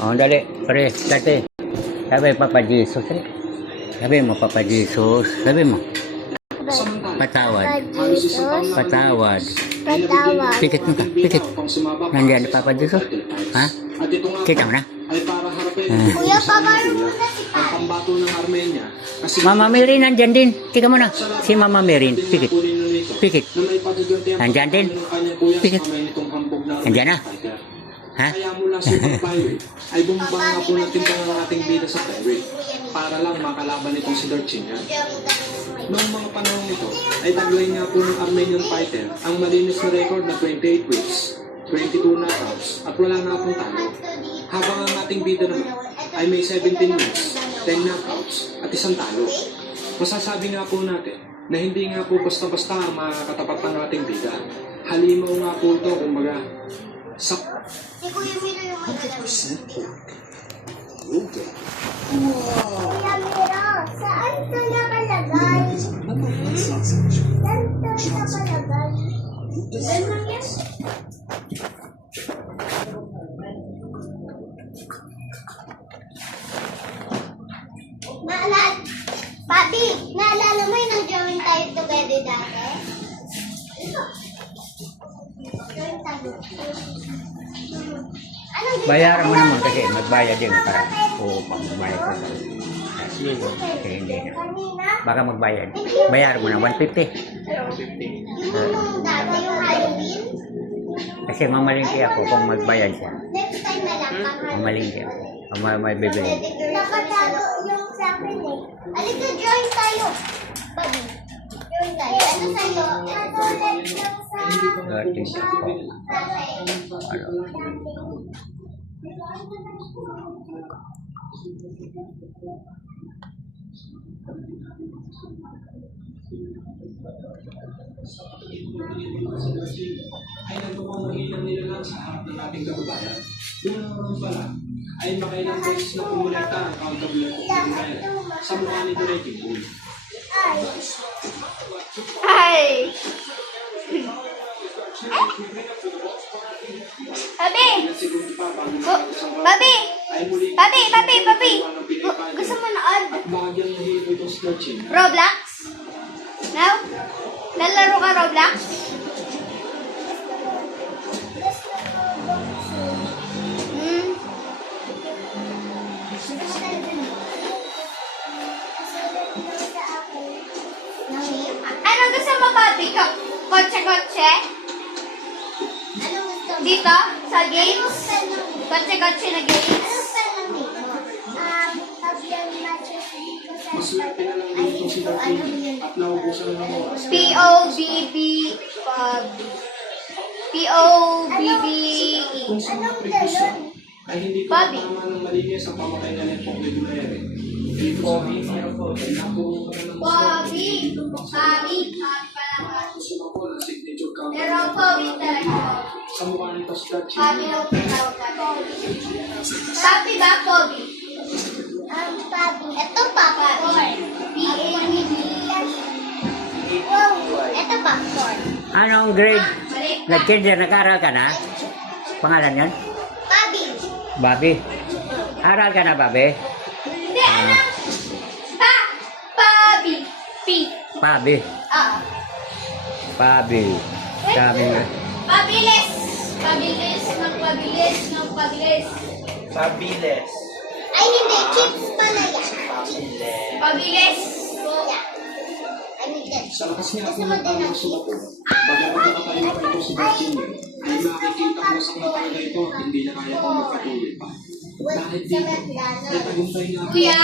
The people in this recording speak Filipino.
Oh, dali. Pare, dati. Sabi, Papa Jesus. Sabi mo, Papa Jesus. Sabi mo. Patawad. Patawad. Patawad. Pikit mo ka. Pikit. Nandiyan na Papa Jesus. Ha? Kita mo na? Kuya, papaano mo na si Pare? Pambato ng Armenia. Mama Mary nandyan din. Tika mo na. Si Mama Mary. Pikit. Pikit. Nandyan din. Pikit. Nandyan na. Ha? Kaya mula sa pagbayo ay bumaba nga po natin ang ating bida sa ferry para lang makalaban itong si Dorchin. Noong mga panahon ito ay taglay nga po ng Armenian fighter ang malinis na record na 28 wins, 22 knockouts at wala nga pong talo. Habang ang ating bida naman ay may 17 wins, 10 knockouts at isang talo. Masasabi nga po natin na hindi nga po basta-basta ang makakatapat ng ating bida. Halimaw nga po ito, kumbaga, sa Si Kuya Miro yung magalabi. okay. Kuya Miro, saan ito nakalagay? Saan ito nakalagay? Ganun yan? Papi, naalala mo yung nag-drawing tayo together dati? Drawing tayo. Bayaran mo naman kasi magbayad din para magbayad ko. Kasi hindi na. Baka magbayad. Bayaran mo na 150. Yung dati, yung Halloween. Kasi mamalingki ako kung magbayad siya. Next time na lang. Mamalingki ako. May bibili. Nakatago yung sa akin eh. Alika, drawing tayo. Babi. Drawing tayo. Ano sa'yo? Katulad lang sa... ay nagmukhang mahilang nila lang sa harap ng ating kababayan. Doon naman pala ay makailang beses na pumunta ang accountable ng kababayan sa mukha ni Dorothy Bull. Ay! Babi! Babi! Babi! Gusto mo nood? At bahagyang nahihito itong snatching. Roblox? Now? Lalaro ka Roblox? Ano gusto mo, Papi? Kotse-kotse? Dito? Sa games? Kotse-kotse na games? Maswerte na lang din itong si Dorothy at naubusan ng oras. P-O-B-B Bobby. P-O-B-B-E. Kung sa mga previous ay hindi ko Bobby. tama ng malinis ang pamakain ng Pong Regulare. Ito sa aking mayroon ay napuno ka ng Bobby. Bobby. sumako ng signature counter. Pero Bobby talaga. Sa mukha nito snatching. Bobby ang tinawag ka. Papi ba, Bobby? Papi. Ito popcorn. P-A-B-B. Wow. Ito popcorn. Anong grade? Mali. Nag-kinder, nag-aral ka na? Pangalan yan? Papi. Bobby. Aral ka na, Bobby? Hindi, ano? Papi. P. Bobby. Oo. Bobby. Sabi nga. Pabilis. Pabilis. Magpabilis. Magpabilis. Pabiles. Ay, hindi. Chips pala yan. Pabilis. I need that. Sa lakas niya ako ng tamang sumako. Bagamat nakatayo pa ito si Dorothy ay makikita ko sa talaga ito hindi na kaya pang magpatuloy pa. Dahil dito, ay tagumpay nga ako. Kuya?